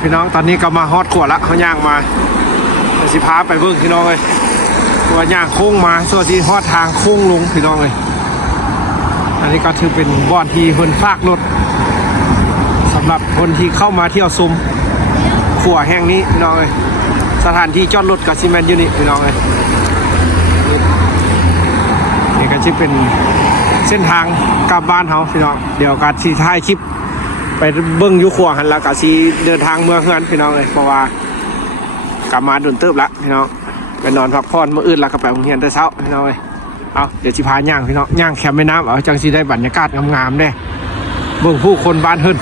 พี่น้องตอนนี้ก็มาฮอดขวดละเขาย่างมาสิพาไปเบิ่งพี่น้องเลยตัวย่างโค้งมาส่วนที่ฮอดทางโค้งลงพี่น้องเลยอันนี้ก็ถือเป็นบ่อนที่คนฝากรถสำหรับคนที่เข้ามาเที่ยวชมขัวแห่งนี้พี่น้องเลยสถานที่จอดรถกับซีเมนต์อยู่นี่พี่น้องเลยนี่ก็จะเป็นเส้นทางกลับบ้านเขาพี่น้องเดี๋ยวการที่ท้ายคลิปไปเบิ้งยุขัวหันแล้วก็ซีเดินทางเมืองเฮือนพี่น้องเลยเพราะว่ากลับมาดุนเติบละพี่น้องไปนอนพักผ่อนเมื่ออื่นแล้วก็ไปโรงเรียนแต่เช้าพี่น้องเลยเอาเดี๋ยวสิพาย่างพี่น้องย่างแคมป์แม่น้ำเอาจังซีได้บรรยากาศงามๆเด้เบิ้งผู้คนบ้านเฮือน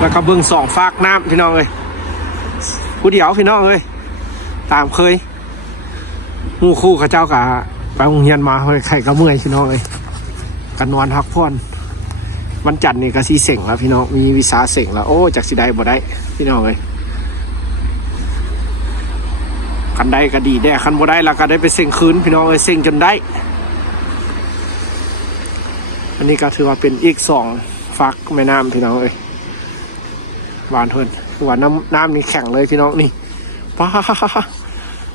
แล้วก็เบิ้งสองฟากน้ำพี่น้องเลยผู้เดียวพี่น้องเลยตามเคยมู่คู่ข้าเจ้ากะไปโรงเรียนมาใครก็เมื่อยพี่น้องเลยกันนอนพักผ่อนวันจันทร์นี่ก็สีเสงแล้วพี่น้องมีวิสาเสงแล้วโอ้จากสีได้บ่ได้พี่น้องเลยกันได้ก็ดีแด้คันบ่ได้แล้วก็ได้ไปเสงคืนพี่น้องเลยเสงจนได้อันนี้ก็ถือว่าเป็นอีกสองฟักแม่น้ำพี่น้องเลยหวานเพิ่นหวานน้ำนี่แข็งเลยพี่น้องนี่ป้า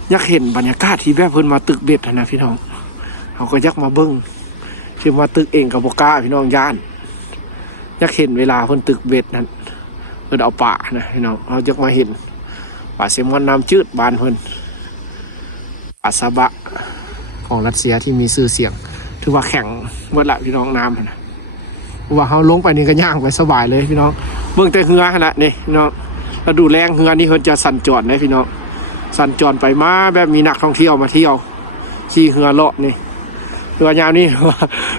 อยากเห็นบรรยากาศที่แบบเพิ่นมาตึกเบ็ดนะพี่น้องเขาก็ยักมาเบิ้งคือมาตึกเองกับโบก้าพี่น้องย่านอยากเห็นเวลาเพิ่นตึกเบ็ดนั้นเพิ่นเอาป่านะพี่น้องเขายักมาเห็นป่าเซมอนน้ำจืดบานเพิ่นป่าซาบะของรัสเซียที่มีชื่อเสียงถือว่าแข็งเมื่อละพี่น้องน้ำนะว่าเขาลงไปนี่ก็ย่างไปสบายเลยพี่น้องเบื้องแต่เหือขนาดนี้พี่น้องเราดูแรงเหือนี่เพิ่นจะสั่นจอดนะพี่น้องสั่นจอดไปมาแบบมีนักท่องเที่ยวมาเที่ยวขี่เหือเลาะนี่เหือยาวนี่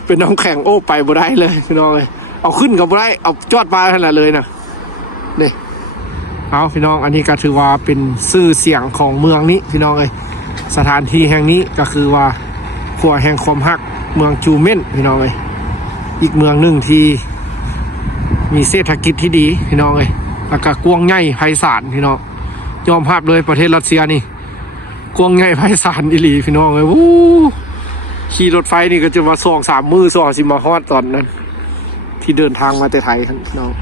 เป็นน้ำแข็งโอ้ไปบ่ได้เลยพี่น้องเลยเอาขึ้นกับบ่ได้เอาจอดปลาขนาดเลยนะนี่เอาพี่น้องอันนี้ก็ถือว่าเป็นชื่อเสียงของเมืองนี้พี่น้องเลยสถานที่แห่งนี้ก็คือว่าขัวแห่งความฮักเมืองจูเม่นพี่น้องเลยอีกเมืองหนึ่งที่มีเศรษฐกิจที่ดีพี่น้องเลยแล้วก็กว้างใหญ่ไพศาลพี่น้องยอมภาพเลยประเทศรัสเซียนี่กว้างใหญ่ไพศาลอิลีพี่น้องเลยวู้ขี่รถไฟนี่ก็จะมา2-3 มื้อสิมาฮอดตอนนั้นที่เดินทางมาแต่ไทยพี่น้อง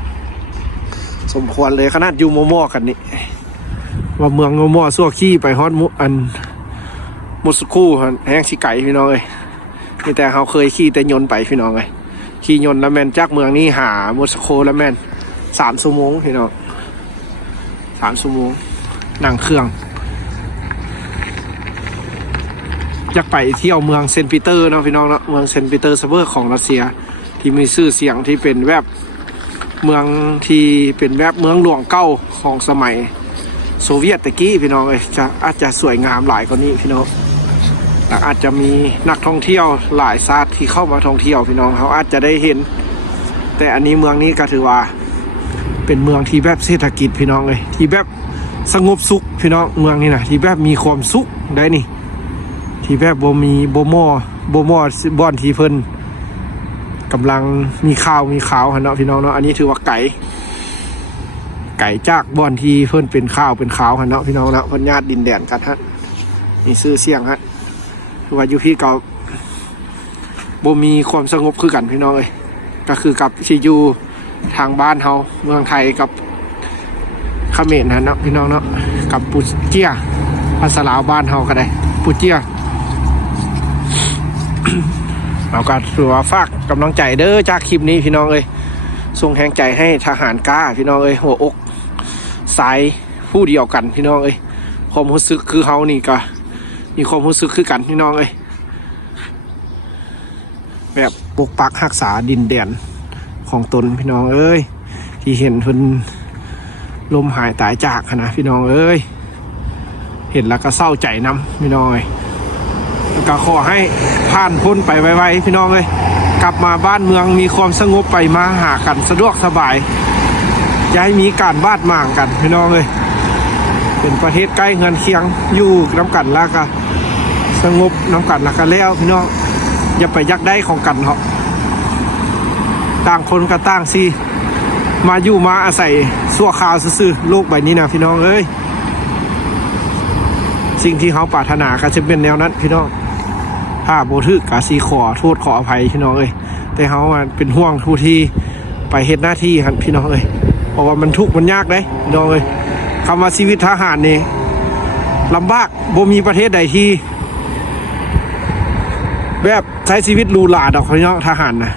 สมควรเลยขนาดอยู่มอกันนี่ว่าเมืองมอซั่วขี่ไปฮอดมอสโกแห้งชิไก่พี่น้องเลยมีแต่เขาเคยขี่แต่ยนต์ไปพี่น้องเลยขี่ยนต์แล้วแม่นจากเมืองนี้หามอสโกแล้วแม่น3 ชั่วโมงพี่น้อง3 ชั่วโมงนั่งเครื่องอยากไปเที่ยวเมืองเซนต์ปีเตอร์เนาะพี่น้องเนาะเมืองเซนต์ปีเตอร์สเบิร์กของรัสเซียที่มีชื่อเสียงที่เป็นแบบเมืองที่เป็นแบบเมืองหลวงเก่าของสมัยโซเวียตตะกี้พี่น้องเลยอาจจะสวยงามหลายกว่านี้พี่น้องแต่อาจจะมีนักท่องเที่ยวหลายชาติที่เข้ามาท่องเที่ยวพี่น้องเขาอาจจะได้เห็นแต่อันนี้เมืองนี้ก็ถือว่าเป็นเมืองที่แบบเศรษฐกิจพี่น้องเลยที่แบบสงบสุขพี่น้องเมืองนี้นะที่แบบมีความสุขได้นี่ที่แบบบ่มีบ่มบ่อนที่เพิ่นกำลังมีข่าวเนาะพี่น้องเนาะอันนี้ถือว่าไก่จากบ่อนที่เพิ่นเป็นข่าวเนาะพี่น้องเนาะเพิ่นญาติดินแดนกันฮะมีชื่อเสียงฮะคือว่าอยู่พี่เก่าบ่มีความสงบคือกันพี่น้องเลยก็คือกับที่อยู่ทางบ้านเฮาเมืองไทยกับเขมรนะเนาะพี่น้องเนาะกับปูเจียภาษาลาวบ้านเฮาก็ได้ปูเจียเราก็ถือว่าฝากกำลังใจเด้อจากคลิปนี้พี่น้องเอ้ยส่งแรงใจให้ทหารกล้าพี่น้องเอ้ยหัวอกสายผู้เดียวกันพี่น้องเอ้ยความรู้สึกคือเฮานี่ก็มีความรู้สึกคือกันพี่น้องเอ้ยแบบปกปักรักษาดินแดนของตนพี่น้องเอ้ยที่เห็นเพิ่นลมหายตายจากนะพี่น้องเอ้ยเห็นแล้วก็เศร้าใจนำพี่น้องเอ้ยแล้วก็ขอให้ผ่านพ้นไปไวๆพี่น้องเอ้ยกลับมาบ้านเมืองมีความสงบไปมาหากันสะดวกสบายอย่าให้มีการบาดหมางกันพี่น้องเอ้ยเป็นประเทศใกล้เงินเคียงอยู่น้ำกันแล้วก็สงบน้ำกันแล้วก็แล้วพี่น้องอย่าไปยักได้ของกันเหรอต่างคนก็ต่างสิมาอยู่มาอาศัยสั่วข่าวซื่อโลกใบนี้นะพี่น้องเอ้ยสิ่งที่เขาปรารถนาก็จะเป็นแนวนั้นพี่น้องถ้าโบทึกกะสีขอโทษขออภัยพี่น้องเอ้ยแต่เขาเป็นห่วงทุกที่ไปเฮ็ดหน้าที่ครับพี่น้องเอ้ยเพราะว่ามันทุกข์มันยากเลยพี่น้องเอ้ย คำว่าชีวิตทหารนี่ลำบากบ่มีประเทศใดที่แบบใช้ชีวิตหรูหราดอกพี่น้องทหารนะ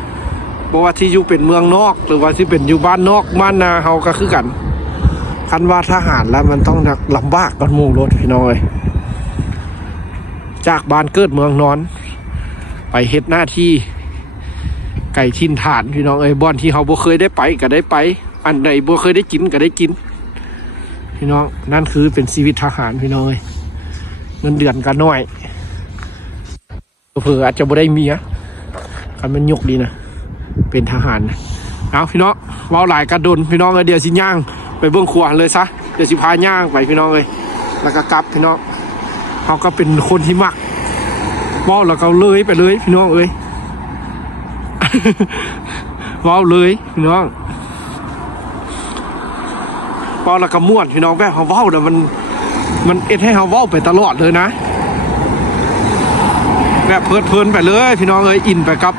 บ่ว่าที่อยู่เป็นเมืองนอกหรือว่าที่เป็นอยู่บ้านนอกบ้านนาเฮาก็คือกันคันว่าทหารแล้วมันต้องลำบากกันหมู่รถพี่น้องเอ้ยจากบ้านเกิดเมืองนอนไปเฮ็ดหน้าที่ไก่ทินฐานพี่น้องเอ้ยบ่อนที่เฮาบ่เคยได้ไปก็ได้ไปอันใดบ่เคยได้กินก็ได้กินพี่น้องนั่นคือเป็นชีวิตทหารพี่น้องเอ้ยเงินเดือนก็น้อยเผื่ออาจจะบ่ได้เมียกันมันยกดีนะเป็นทหารเอาพี่น้องเว้าหลายกระดนพี่น้องเอ้ยเดี๋ยวสิย่างไปเบื้องขวาเลยซะเดี๋ยวสิพาย่างไปพี่น้องเอ้ยแล้วก็กลับพี่น้องเขาก็เป็นคนที่มักเว้าแล้วก็เลยไปเลยพี่น้องเอ้ย เว้าเลยพี่น้องเว้าแล้วก็ม่วนพี่น้องแบบเขาเว้าแต่มันเอ็ดให้เขาเว้าไปตลอดเลยนะแบบเพลินไปเลยพี่น้องเอ้ยอินไปกับ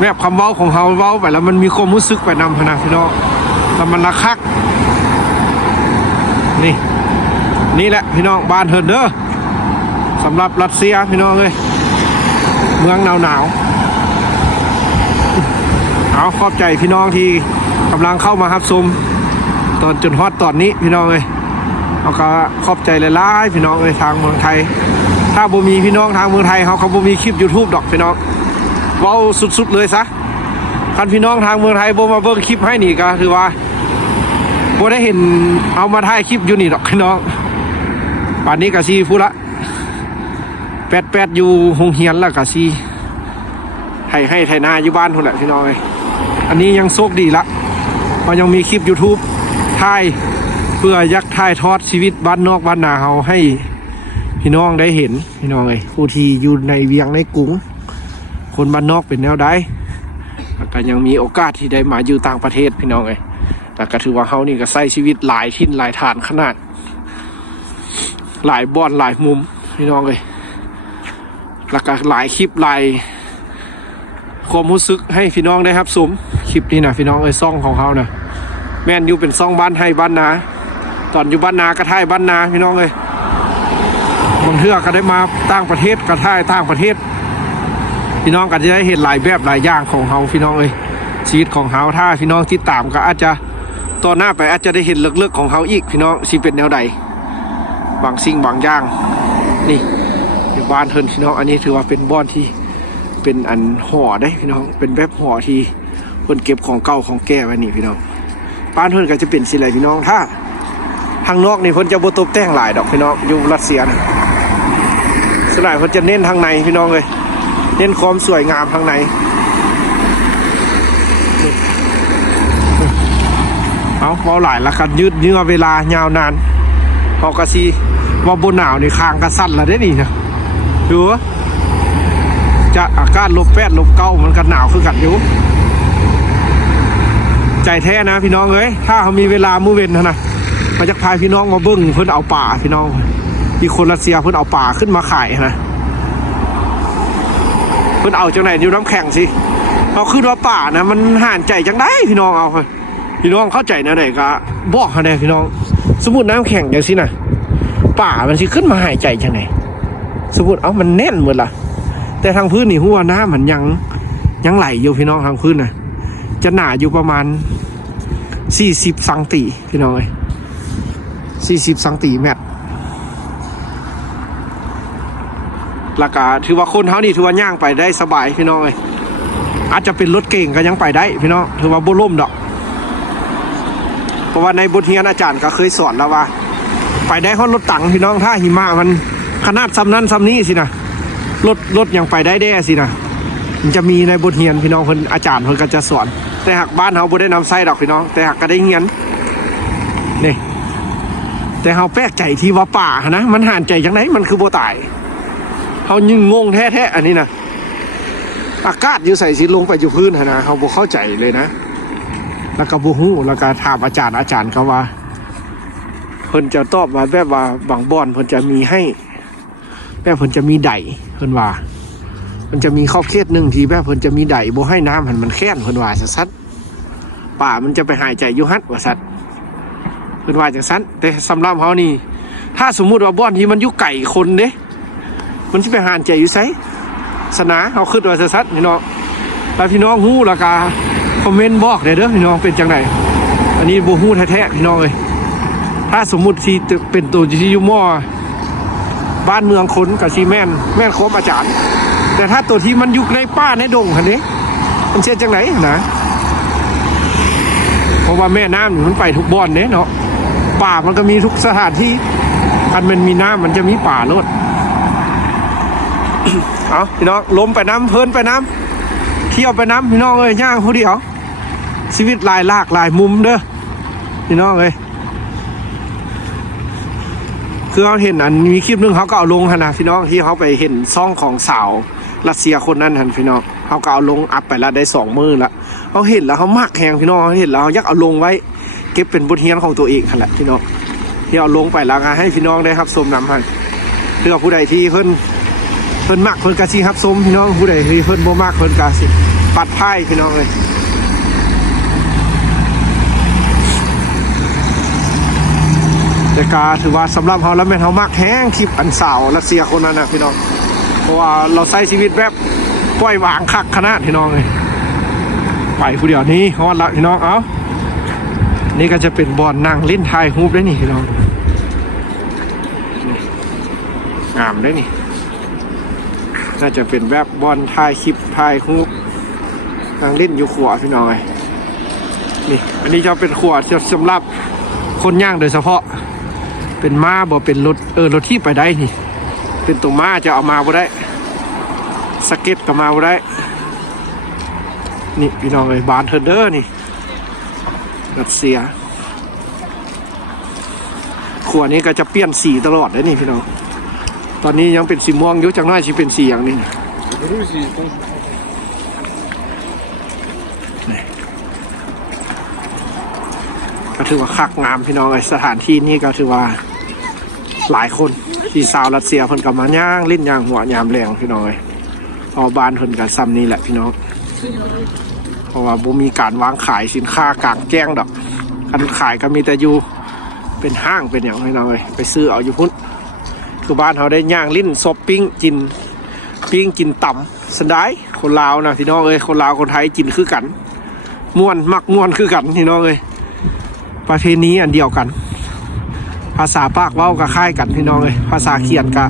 แบบคำเว้าของเขาเว้าไปแล้วมันมีความรู้สึกไปนำพนะพี่น้องแต่มันระคักนี่แหละพี่น้องบ้านเฮิร์นเดอร์สำหรับรัสเซียพี่น้องเลยเมืองหนาวเอาขอบใจพี่น้องที่กำลังเข้ามารับชมตอนจนฮอตตอนนี้พี่น้องเลยเอาก็ขอบใจหลายๆพี่น้องเลยทางเมืองไทยถ้าบ่มีพี่น้องทางเมืองไทยเขาบ่มีคลิป YouTube ดอกพี่น้องเว้าสุดๆเลยซะคันพี่น้องทางเมืองไทยบ่มาเบิ่งคลิปให้นี่ก็คือว่าบ่ได้เห็นเอามาถ่ายคลิปอยู่นี่ดอกพี่น้องป่านนี้ก็สิพูดละแปดอยู่โรงเรียนแล้วก็สิให้ไถนาอยู่บ้านพุ่นแหละพี่น้องเอ้ยอันนี้ยังโชคดีละเพราะยังมีคลิป YouTube ถ่ายเพื่อยักถ่ายทอดชีวิตบ้านนอกบ้านนาเฮาให้พี่น้องได้เห็นพี่น้องเอ้ยผู้ที่อยู่ในเวียงในกรุงคนบ้านนอกเป็นแนวใดแล้วก็ยังมีโอกาสที่ได้มาอยู่ต่างประเทศพี่น้องเอ้ยแต่ก็ถือว่าเฮานี่ก็ใช้ชีวิตหลายทิศหลายฐานขนาดหลายบ่อนหลายมุมพี่น้องเอ้ยแล้วก็หลายคลิปหลายความรู้สึกให้พี่น้องได้ครับชมคลิปนี้นะพี่น้องเอ้ยซ่องของเขานะแม่นอยู่เป็นซ่องบ้านให้บ้านนาตอนอยู่บ้านนาก็ถ่ายบ้านนาพี่น้องเอ้ยบางเทื่อก็ได้มาต่างประเทศก็ถ่ายต่างประเทศพี่น้องก็จะได้เห็นหลายแบบหลายอย่างของเขาพี่น้องเอ้ยชีวิตของเขาถ้าพี่น้องติดตามก็อาจจะต่อหน้าไปอาจจะได้เห็นเลิกๆของเขาอีกพี่น้องชีเป็นแนวใดบางสิ่งบางอย่างนี่บ้านเฮิร์นพี่น้องอันนี้ถือว่าเป็นบ้านที่เป็นอันห่อได้พี่น้องเป็นแบบห่อที่คนเก็บของเก่าของแก่ไว้นี่พี่น้องบ้านเฮิร์นก็จะเป็นสิไรพี่น้องถ้าทางนอกนี่เพิ่นจะบ่ตกแต่งหลายดอกพี่น้องอยู่รัสเซียนะส่วนใหญ่เพิ่นจะเน้นทางในพี่น้องเลยเน้นความสวยงามทางในเอาหลายละกันยืดเนื้อเวลายาวนานพอกระซีว่าบนหนาวในคางกระสั่นละได้นี่นะดูว่าจะอากาศ-8 -9มันกันหนาวคือกันอยู่ใจแท้นะพี่น้องเอ้ยถ้าเขามีเวลามื้อเว้นนะมาจากพายพี่น้องมาเบิ้งเพิ่นเอาป่าพี่น้องมีคนรัสเซียเพิ่นเอาป่าขึ้นมาขายนะเพิ่นเอาจังไหนอยู่น้ำแข็งสิเอาขึ้นว่าป่านะมันห่านใจจังได้พี่น้องเอาพี่น้องเข้าใจนะไหนก็บอกเขาได้พี่น้องสมมุติน้ำแข็งอย่างสินะป่ามันสิขึ้นมาหายใจจังไหนสมมุติเอามันแน่นหมดละแต่ทางพื้นนี่หัวน้ำมันยังไหลอยู่พี่น้องทางพื้นนะจะหนาอยู่ประมาณ40 ซนพี่น้องเลย40 ซนเมตรราคาถือว่าคนเท่านี้ถือว่าย่างไปได้สบายพี่น้องเลยอาจจะเป็นรถเก่งก็ยังไปได้พี่น้องถือว่าบ่ล่มดอกเพราะว่าในบทเรียนอาจารย์ก็เคยสอนแล้วว่าไปได้ฮอดรถตังพี่น้องถ้าหิมะมันขนาดซ้ำนั้นซ้ำนี้สินะรถยังไปได้แด่สินะมันจะมีในบทเรียนพี่น้องเพิ่นอาจารย์เพิ่นก็จะสอนแต่หากบ้านเขาบ่ได้นำไส้ดอกพี่น้องแต่หากก็ได้เรียนนี่แต่เขาแปลกใจที่ว่าป่านะมันห่านใจจังไหนมันคือบ่ตายเขายิ่งงงแท้ๆอันนี้นะอากาศอยู่ใส่สิลงไปอยู่พื้นนะเขาบ่เข้าใจเลยนะแล้วก็บ่ฮู้แล้วก็ถามอาจารย์เขาว่าเพิ่นจะตอบว่าแบบว่าบางบ่อนเพิ่นจะมีให้แบบเพิ่นจะมีไดเพิ่นว่ามันจะมีขอบเขตหนึ่งที่แบบเพิ่นจะมีไดบ่ให้น้ำมันแค้นเพิ่นว่าซัดป่ามันจะไปหายใจอยู่ฮัดว่าซัดเพิ่น เป็นว่าจังซั่นแต่สำหรับเฮานี่ถ้าสมมุติว่าบ่อนที่มันอยู่ไกลคนเด้มันสิไปหานใจอยู่ไสสนาเฮาคิดว่าซั่นพี่น้องแล้วพี่น้องฮู้แล้วก็คอมเมนต์บอกได้เด้อพี่น้องเป็นจังไดอันนี้บ่ฮู้แท้ๆพี่น้องเอ้ยถ้าสมมุติสิเป็นตัวที่อยู่หม้อบ้านเมืองคนก็สิแม่นครบอาจารย์แต่ถ้าตัวที่มันอยู่ในป่าในดงคั่นเด้มันเช่นจังไดนะเพราะว่าแม่น้ำมันไปทุกบ่อนเด้เนาะป่ามันก็มีทุกสถานที่คันมันมีน้ำมันจะมีป่าโลด เอาพี่น้องล้มไปน้ำเพลินไปน้ำเที่ยวไปน้ำพี่น้องเอ้ยย่างผู้เดียวชีวิตหลายหลากหลายมุมเด้อพี่น้องเอ้ยคือเขาเห็นอันมีคลิปนึงเขาก็เอาลงขนาดพี่น้องที่เขาไปเห็นซ่องของสาวรัสเซียคนนั้นหันพี่น้องเขาก็เอาลงอัพไปแล้วได้2 มื้อละเขาเห็นแล้วเขามากแหงพี่น้องเขาเห็นแล้วเขาอยากเอาลงไว้เก็บเป็นบทเรียนของตัวเองขนาดพี่น้องที่เอาลงไปแล้วก็ให้พี่น้องได้รับชมนำหันเพื่อผู้ใดที่เพิ่นมักเพิ่นกะสิรับชมพี่น้องผู้ใดที่เพิ่นบ่มักเพิ่นกะสิปัดไพ่พี่น้องเลยแต่กาถือว่าสำหรับเขาแล้วแม่นเขามักแห้งคลิปอันสาวรัสเซียคนนั้นนะพี่น้องเพราะว่าเราใช้ชีวิตแบบปล่อยวางคักขนาดพี่น้องเลยไปผู้เดียวนี้ฮอดละพี่น้องเอานี่ก็จะเป็นบอลนั่งเล่นถ่ายรูปได้นี่พี่น้องงามได้นี่น่าจะเป็นแบบบอลถ่ายคลิปถ่ายรูปนั่งเล่นอยู่ขวาพี่น้องเลยนี่อันนี้จะเป็นขวาสำหรับคนย่างโดยเฉพาะเป็นม้าบ่เป็นรถรถที่ไปได้นี่เป็นตัวม้าจะเอามาบ่ได้สเก็ตก็มาบ่ได้นี่พี่น้องเลยบานเทอร์เดอร์นี่รัสเซียขวดนี้ก็จะเปลี่ยนสีตลอดเลยนี่พี่น้องตอนนี้ยังเป็นสีม่วงอยู่จังน้อยสิเป็นสีอย่างนี้ก็ถือว่าคักงามพี่น้องไอ้สถานที่นี้ก็ถือว่าหลายคนที่ชาวรัสเซียเพิ่นก็มาย่างเล่นย่างหัวยามแรงพี่น้องไอ้พอบ้านเพิ่นก็ซ้ำนี่แหละพี่น้องเพราะว่าบ่มีการวางขายสินค้ากลางแจ้งดอกการขายก็มีแต่อยู่เป็นห้างเป็นอย่างพี่น้องไอ้ไปซื้อเอาอยู่พุ่นคือบ้านเขาได้ย่างลิ้นซอปปิ้งกินปิ้งกินต่ำสดายคนลาวนะพี่น้องเอ้ยคนลาวคนไทยกินคือกันม่วนมักม่วนคือกันพี่น้องเอ้ยประเพณีอันเดียวกันภาษาปากเว้าก็คล้ายกันพี่น้องเอ้ยภาษาเขียนก็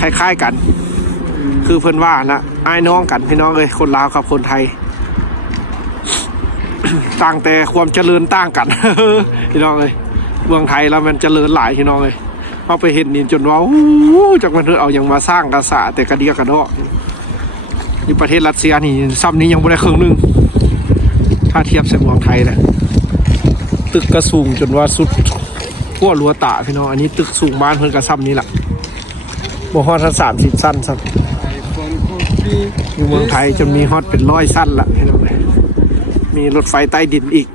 คล้ายๆกันคือเพิ่นว่านะอ้ายน้องกันพี่น้องเอ้ยคนลาวกับคนไทย ต่างแต่ความเจริญต่างกัน พี่น้องเอ้ยเมืองไทยแล้วมันเจริญหลายพี่น้องเอ้ยพอไปเห็นนี่จนว่าจากมันเอาอย่างมาสร้างกระสาแต่กระเดียกระดออยู่ประเทศรัสเซียนี่ซ้ำนี้ยังไม่ได้ครึ่งนึงถ้าเทียบกับเมืองไทยนะตึกกระสูงจนว่าสุดขั้วรัวตาพี่น้องอันนี้ตึกสูงบ้านเพิ่นกระซ้ำนี้แหละบ่ฮอดทั้ง30 สั้นซ้ำอยู่เมืองไทยจนมีฮอดเป็น100 สั้นละพี่น้องมีรถไฟใต้ดินอีก